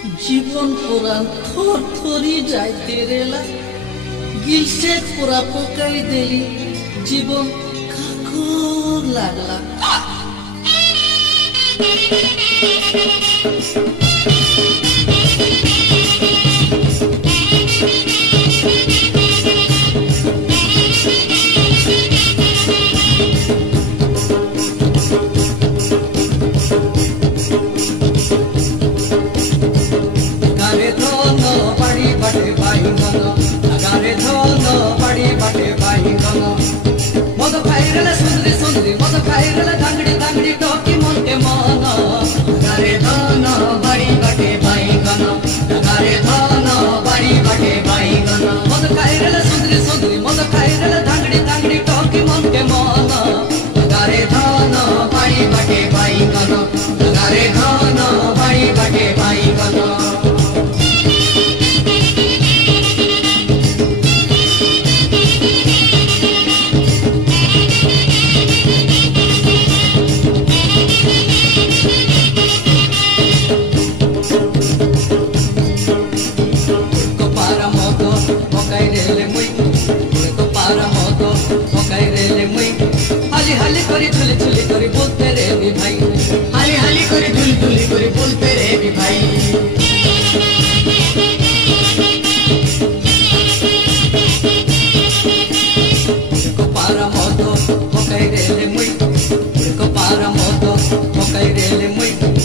জীবন পুরাণ থর থরি যায় তেরেলা গিলসে পুরা পোকাই দেলি জীবন কাকর লাগলা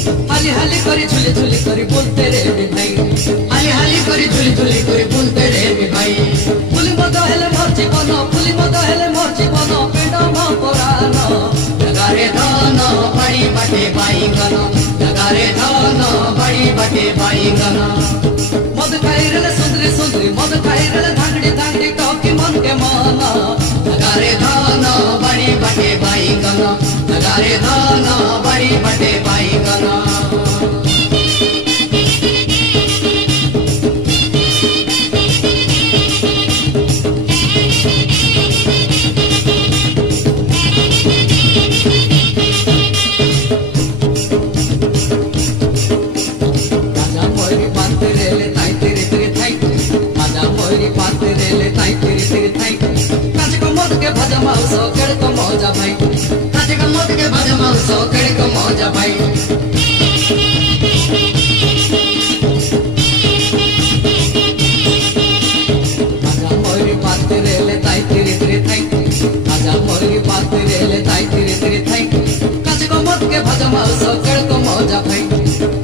झुली झुली करी बोलते रे भाई हाली हाली करी झुली झुली करी बोलते रे भाई पुली मद हेले मोर जीवन पुली मद हेले मोर जीवन पेड़ मो पुराण जगारे धन बाड़ी बाटे बाईगन जगारे धन बाड़ी बाटे बाईगन मद खाइरले सुंदरी सुंदरी मद खाइरले धांगड़ी धांगड़ी टोकी मन के मन जगारे धन बाड़ी बाटे बाईगन जगारे धन बाड़ी बाटे बाईगन मौजा भाई काचे का मौत के भज माउसो केड़ को मौजा भाई आजा मोरी बात रेले ताई तेरे तेरे थाई आजा मोरी बात रेले ताई तेरे तेरे थाई काचे का मौत के भज माउसो केड़ को मौजा भाई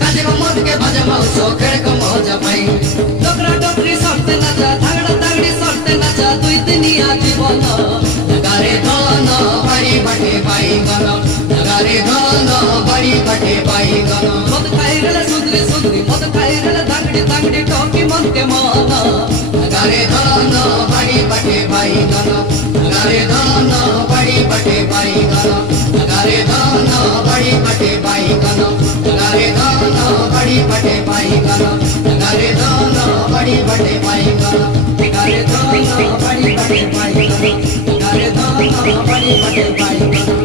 काचे का मौत के भज माउसो केड़ को मौजा भाई डोकरा डोकरी सरते नाचा धागड़ा धागड़ी सरते नाचा दुई दिनिया जीवन जगारे धन बाड़ी बाटे बाईगन जगारे धन बाड़ी बाटे बाईगन मद खाइरले सुंदरी सुंदरी मद खाइरले धांगड़ी धांगड़ी टोकी मन के मन जगारे धन बाड़ी बाटे बाईगन जगारे धन बाड़ी बाटे बाईगन जगारे धन बाड़ी बाटे बाईगन जगारे धन बाड़ी बाटे बाईगन जगारे धन बाड़ी बाटे बाईगन जगारे धन बाड़ी बाटे बाईगन जगारे धन बाड़ी बाटे बाईगन